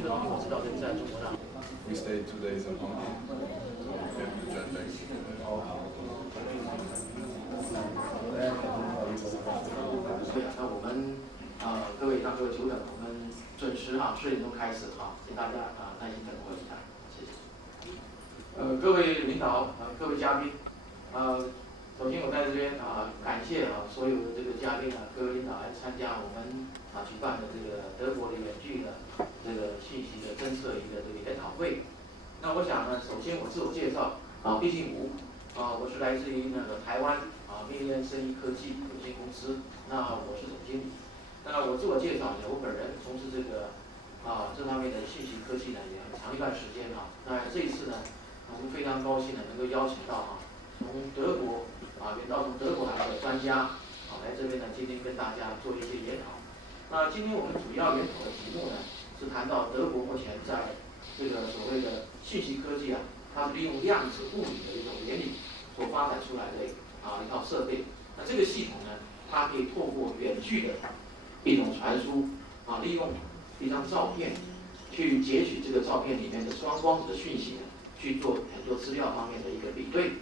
这个东西我知道是在中国上。We stayed 2 days in Hong Kong, so we have to jet lag. Okay. 那我们各位让各位久等，我们准时10点钟开始请大家耐心等候一下，谢谢。各位领导各位嘉宾首先我在这边感谢所有的这个嘉宾各位领导来参加我们举办的这个德国的远距的这个信息的侦测仪的这个研讨会。那我想呢，首先我自我介绍毕竟我是来自于那个台湾命运生医科技有限公司，那我是总经理。那我自我介绍一下，我本人从事这个这方面的信息科技呢也很长一段时间那这一次呢，我们非常高兴能够邀请到从德国从德国来的专家来这边呢，今天跟大家做一些研讨。那今天我们主要研讨的题目呢，是谈到德国目前在这个所谓的信息科技它是利用量子物理的一种原理所发展出来的一套设备。那这个系统呢，它可以透过远距的一种传输利用一张照片去截取这个照片里面的双光子的讯息去做很多资料方面的一个比对。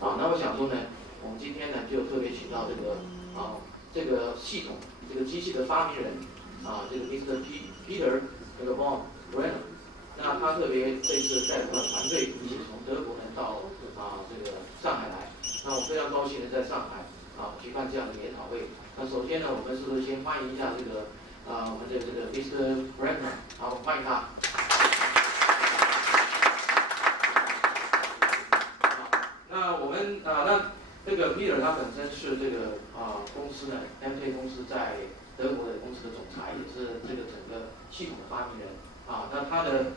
那我想说呢，我们今天呢就特别请到这个系统这个机器的发明人这个 Mr. Peter 这个 von Brenner。那他特别这次带着他的团队一起从德国呢到这个上海来。那我非常高兴的在上海举办这样的研讨会。那首先呢，我们是不是先欢迎一下这个我们的这个 Mr. Brenner， 我们欢迎他。那我们那这个 Peter 他本身是这个公司呢 MT 公司在德国的公司的总裁，也是这个整个系统的发明人那他的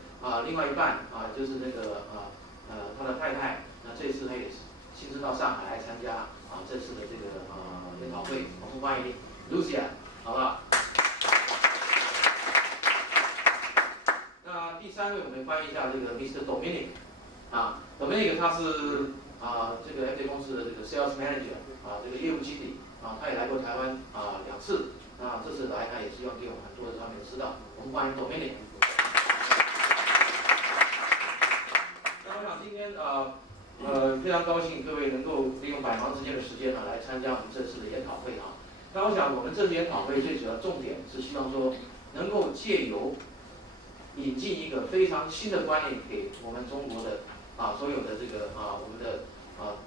另外一半就是那个他的太太，那这次他也是亲自到上海来参加这次的这个研讨会。我们欢迎 Lucia， 好不好？那第3位我们欢迎一下这个 Mr. Dominic Dominic 他是这个 MT 公司的这个 Sales Manager 这个业务经理他也来过台湾2次。那这次来呢，也希望给我们很多的方面的指导。我们欢迎 Dominic。那我想今天非常高兴各位能够利用百忙之间的时间来参加我们这次的研讨会那我想我们这次研讨会最主要重点是希望说能够借由引进一个非常新的观念给我们中国的所有的这个我们的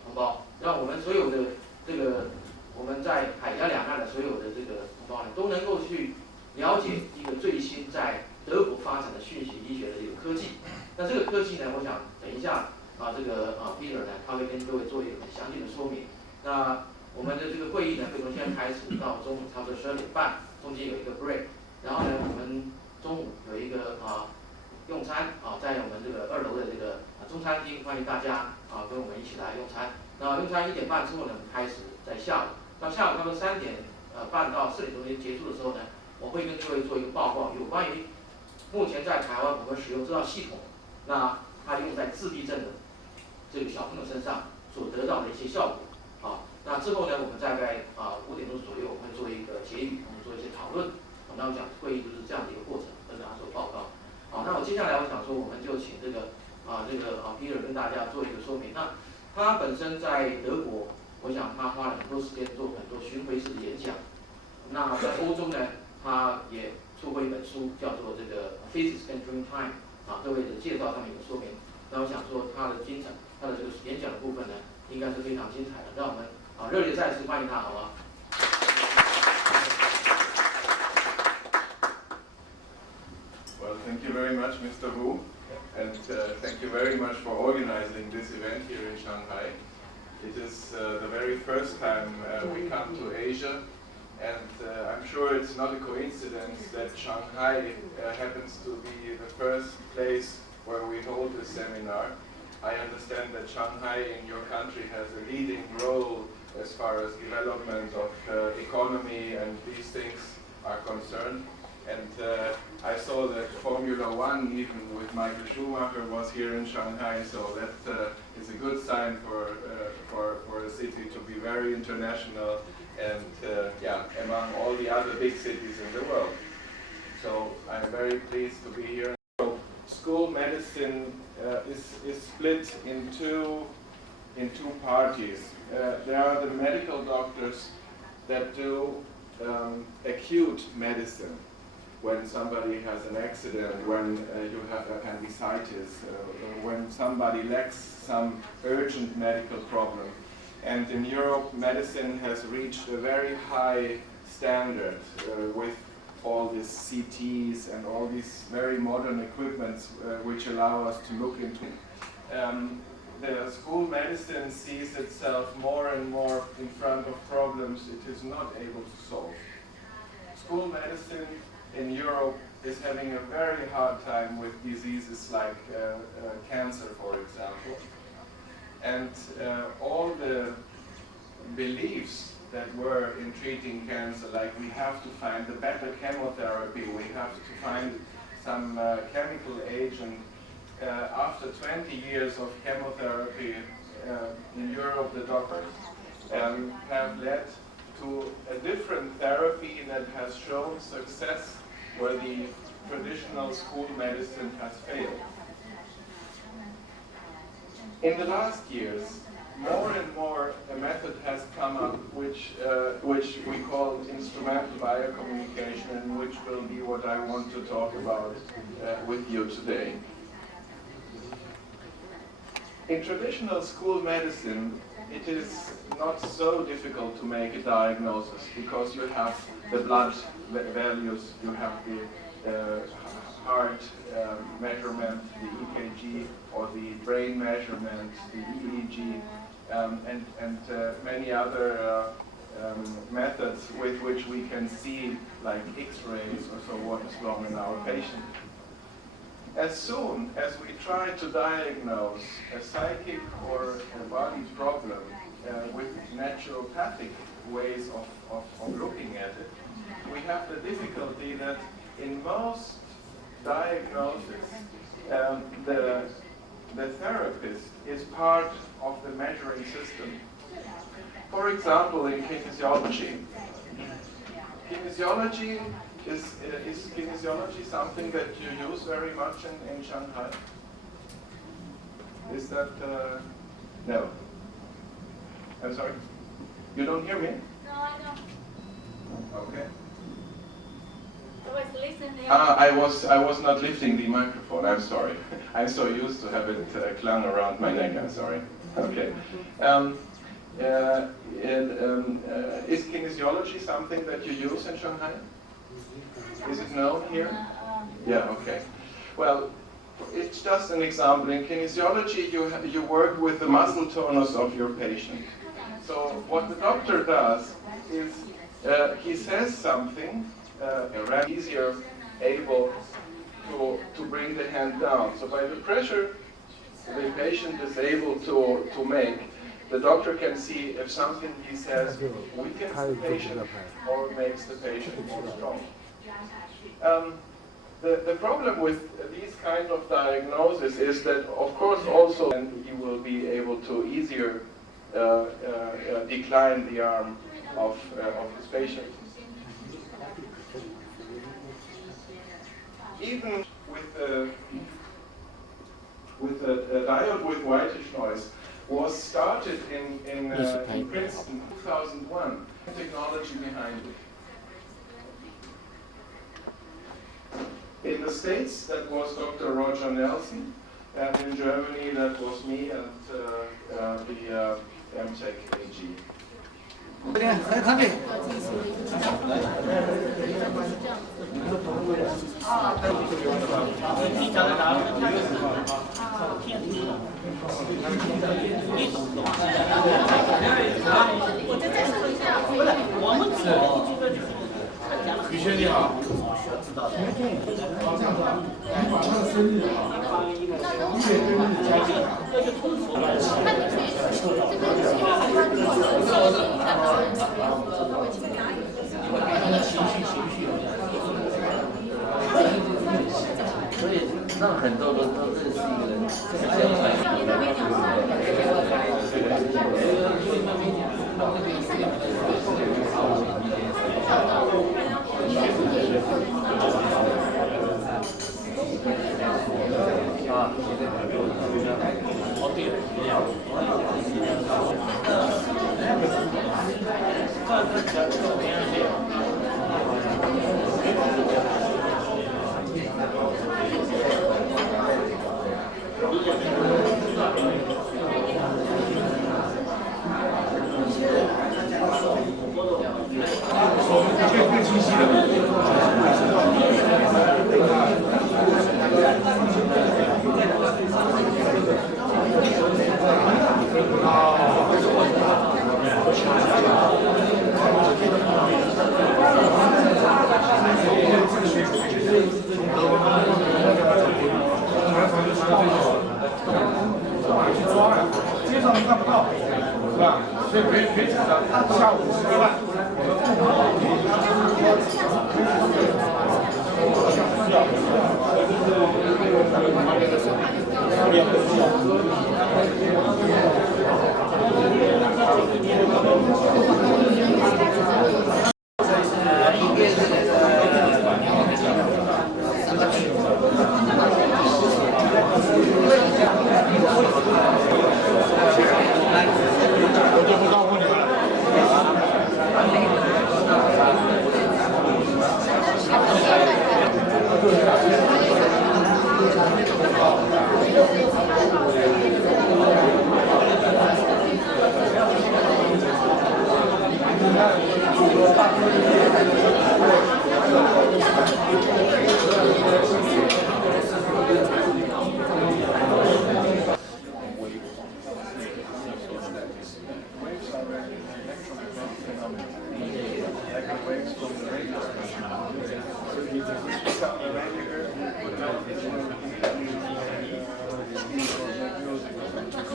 同胞，让我们所有的这个我们在海峡两岸的所有的这个同胞都能够去了解一个最新在德国发展的讯息医学的一个科技。那这个科技呢，我想等一下这个Peter 呢，他会跟各位做一个很详细的说明。那我们的这个会议呢，会从现在开始到中午差不多12点半，中间有一个 break。然后呢，我们中午有一个用餐在我们这个2楼的这个中餐厅，欢迎大家跟我们一起来用餐。那用餐1点半之后呢，我们开始在下午。到下午差不多3点半到4点钟结束的时候呢，我会跟各位做一个报告，有关于目前在台湾我们使用这套系统，那它用在自闭症的这个小朋友身上所得到的一些效果那之后呢，我们大概5点钟左右，我们会做一个结语，我们做一些讨论。那我讲会议就是这样的一个过程，跟大家做报告。那我接下来我想说，我们就请这个Peter 跟大家做一个说明。那他本身在德国，我想他花了很多时间做很多巡回式的演讲。那在欧洲呢，他也出过一本书，叫做这个 Physics and Dreamtime 各位的介绍上面有说明。那我想说他的这个演讲的部分呢，应该是非常精彩的。让我们热烈再次欢迎他，好吗？ Well, thank you very much, Mr. Wu, and thank you very much for organizing this event here in Shanghai. It is the very first time we come to Asia, and I'm sure it's not a coincidence that Shanghai happens to be the first place where we hold this seminar. I understand that Shanghai in your country has a leading role as far as development of economy and these things are concerned. And I saw that Formula 1, even with Michael Schumacher, was here in Shanghai, so that is a good sign for a city to be very international and yeah, among all the other big cities in the world. So I'm very pleased to be here. is split in two parties. There are the medical doctors that do acute medicine, when somebody has an accident, when you have appendicitis, when somebody lacks some urgent medical problem. And in Europe, medicine has reached a very high standard with all these CTs and all these very modern equipments which allow us to look into. The school medicine sees itself more and more in front of problems it is not able to solve. School medicine in Europe is having a very hard time with diseases like cancer, for example. And all the beliefs that were in treating cancer, like we have to find a better chemotherapy, we have to find some chemical agent. After 20 years of chemotherapy in Europe, the doctors have led to a different therapy that has shown success where the traditional school medicine has failed. In the last years, more and more a method has come up which we call instrumental biocommunication, and which will be what I want to talk about with you today. In traditional school medicine, it is not so difficult to make a diagnosis because you have the blood values, you have the heart measurement, the EKG, or the brain measurement, the EEG, and many other methods with which we can see, like X-rays or so, what is wrong in our patient. As soon as we try to diagnose a psychic or a body problem with naturopathic ways of looking at it, we have the difficulty that in most diagnoses, the therapist is part of the measuring system. For example, in kinesiology. Is kinesiology something that you use very much in Shanghai? Is that, no. I'm sorry? You don't hear me? No, I don't. Okay. I was listening. I was not lifting the microphone, I'm sorry. I'm so used to have it clung around my neck, I'm sorry. Okay. Is kinesiology something that you use in Shanghai? Is it known here? Yeah, okay. Well, it's just an example. In kinesiology, you work with the muscle tonus of your patient. So what the doctor does is he says something, easier able to bring the hand down. So by the pressure the patient is able to make, the doctor can see if something he says weakens the patient or makes the patient more strong. The problem with these kind of diagnoses is that, of course, also he will be able to easier decline the arm of his patient. Even with a diode with whitish noise was started in Princeton 2001. Technology behind it. In the States, that was Dr. Roger Nelson, and in Germany, that was me and the MTech AG.宇轩你好，所以让很多人都认识一个人。啊，下午吃饭。我就不招呼你们了。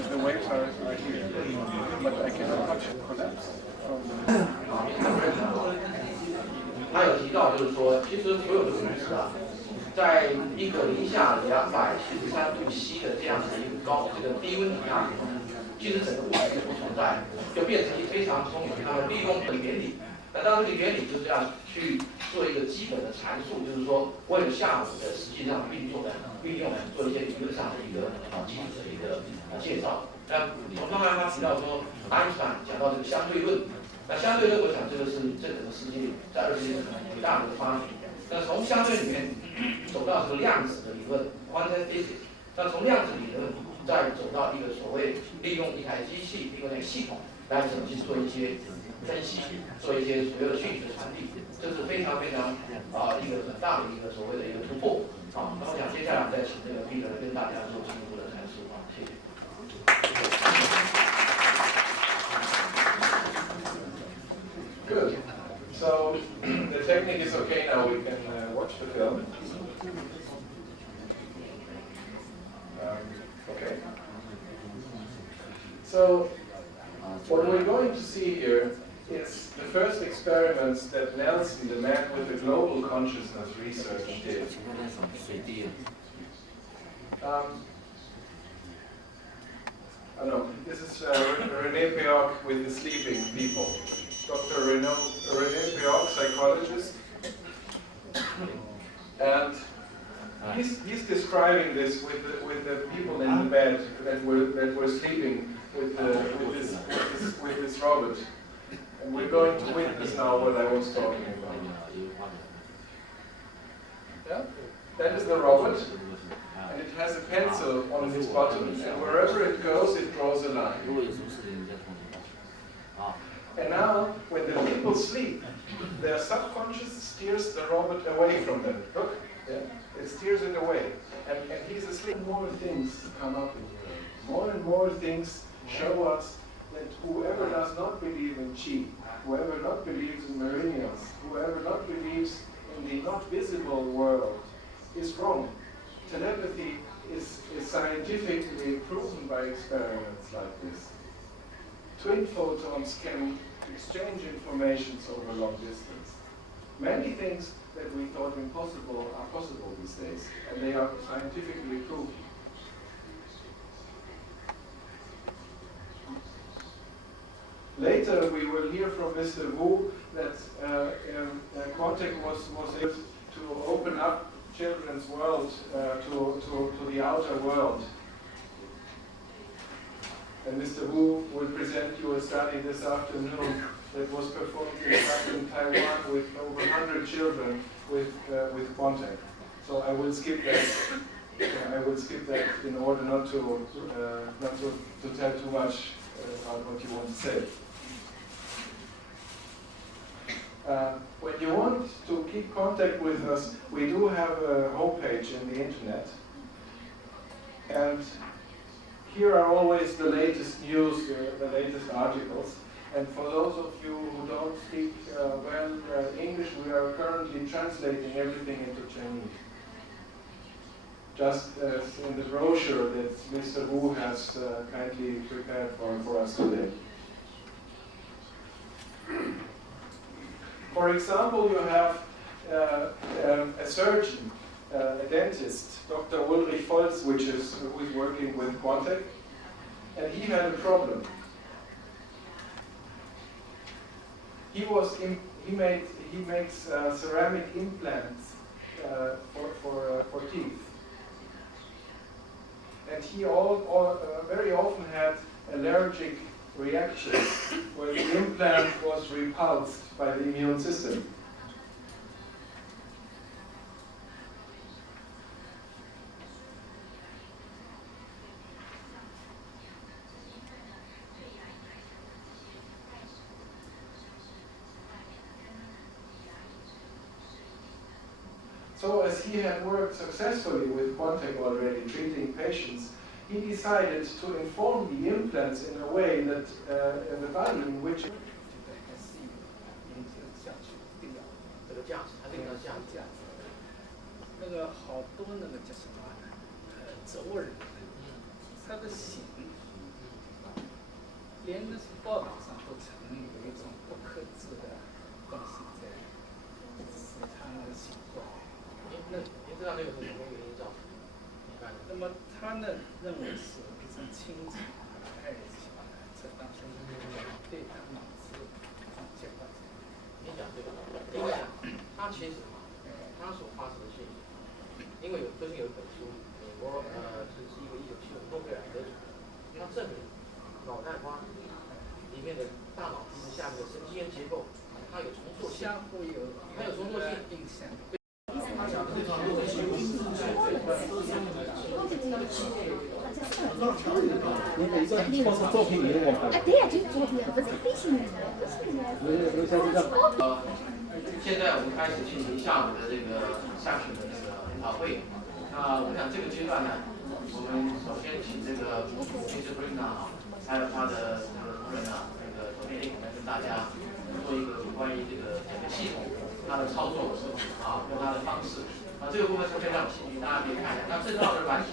The waves are here, but I cannot touch it, collapse. 他有提到，就是说，其实所有的物质啊，在一个零下273度C 的这样子一个低温底下，其实整个物质是不存在，就变成一非常聪明他们利用的原理。那当然这个原理就是要去做一个基本的阐述，就是说为了下午的实际上运用做一些理论上的一个基础的一个介绍。那我刚才他提到说，爱因斯坦讲到这个相对论。那相对论，我想这个是这整个世界在20世纪最大的一个发明。那从相对里面走到这个量子的理论 （quantum physics）， 那从量子理论再走到一个所谓利用一台机器、利用一个系统来怎么去做一些分析，做一些所有的讯息的传递，这是非常非常一个很大的一个所谓的一个突破。好，那我想接下来再请那个 Peter 跟大家做进一步的阐述。谢谢。Good. So the technique is okay now. We can watch the film. Okay. So what we're going to see here is the first experiments that Nelson, the man with the global consciousness research, did. This is René Péoc with the sleeping people. Dr. René Péoc, psychologist, and he's describing this with the people in the bed that were sleeping with this robot, and we're going to witness now what I was talking about. Yeah, that is the robot, and it has a pencil on its bottom, and wherever it goes, it draws a line. And now, when the people sleep, their subconscious steers the robot away from them. Look, yeah, it steers it away. And he's asleep. More things come up in here. More and more things show us that whoever does not believe in chi, whoever not believes in meridians, whoever not believes in the not visible world is wrong. Telepathy is scientifically proven by experiments like this. Twin photons can exchange information over long distance. Many things that we thought impossible are possible these days, and they are scientifically proven. Later we will hear from Mr. Wu that Quantic was able to open up children's world to the outer world. And Mr. Wu will present you a study this afternoon that was performed in Taiwan with over 100 children with Quantic. So I will skip that. I will skip that in order not to tell too much about what you want to say. When you want to keep contact with us, we do have a homepage in the internet. And here are always the latest news, the latest articles. And for those of you who don't speak well English, we are currently translating everything into Chinese. Just as in the brochure that Mr. Wu has kindly prepared for us today. For example, you have a surgeon, a dentist, Dr. Ulrich Volz, who is working with Quantec, and he had a problem. He makes ceramic implants for teeth, and he very often had allergic reactions where the implant was repulsed by the immune system. So as he had worked successfully with Quantec already treating patients, he decided to inform the implants in a way that the value in which 这个价值，它这个价值，那个好多那个叫什么轴儿，它的形，连那报道上都承认有一种不可知的东西在，是它那个形状。您知道那个是什么原因造成的？那么他呢认为是一种亲情，爱情，这当中对他脑子这种结构。你讲对了，因为它其实它所发生的现象，因为最近有一本书，美国是一个1975诺贝尔得主，他证明脑袋瓜里面的大脑皮质下面的神经元结构，它有重塑性，相互有，它有重塑性。印象。他讲的这种逻辑，你放上照片给我们。对呀，就是照片，不是飞行员的，不是现在我们开始进行下午的这个section的这个研讨会。那我想这个阶段呢，我们首先请这个 Mr. Brina 还有他的这个同仁呢，那个左边来跟大家做一个关于这个整个系统它的操作跟它的方式。这个部分是非常有兴趣，大家可以看一下。那这套的软体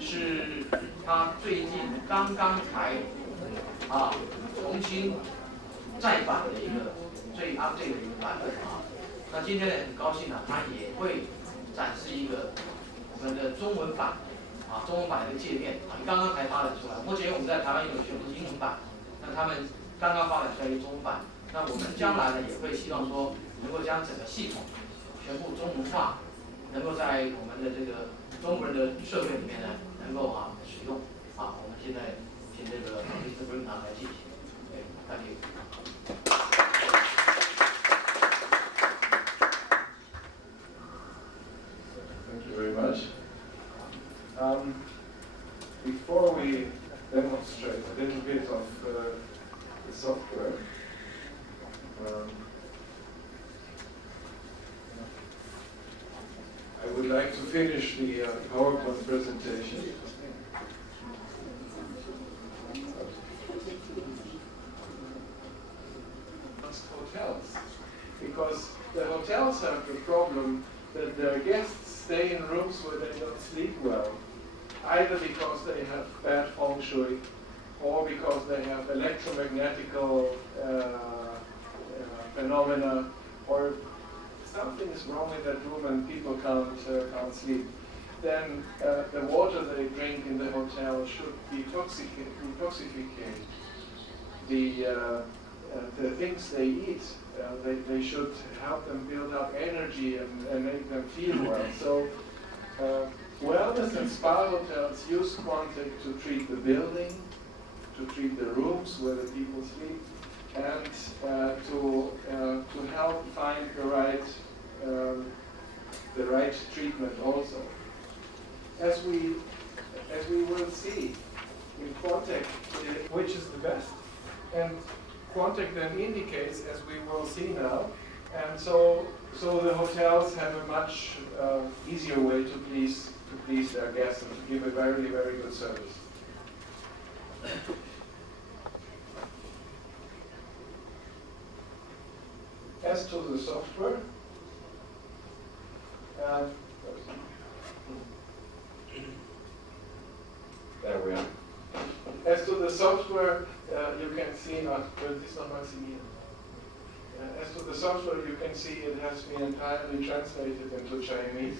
是他最近刚刚才重新再版的一个最 update 的一个版本那今天呢很高兴他也会展示一个我们的中文版中文版的一个界面刚刚才发展出来。目前我们在台湾有选的是英文版，那他们刚刚发展出来一个中文版。那我们将来呢也会希望说能够将整个系统全部中文化，能够在我们的这个中国人的社会里面呢，能够使用我们现在请这个Mr. Brina来进行。Thank you. Thank you very much. Before we demonstrate a little bit of the software, I would like to finish the PowerPoint presentation. Hotels, because the hotels have the problem that their guests stay in rooms where they don't sleep well, either because they have bad feng shui or because they have electromagnetical phenomena, or something is wrong in that room and people can't sleep. Then the water they drink in the hotel should detoxify the things they eat. They should help them build up energy and make them feel well. So wellness and spa hotels use Quantec to treat the building, to treat the rooms where the people sleep, and to help find the right treatment also. As we will see in Quantec, which is the best, and Quantec then indicates, as we will see now, and so the hotels have a much easier way to please their guests and to give a very, very good service. As to the software, there we are. As to the software, you can see, As to the software, you can see it has been entirely translated into Chinese.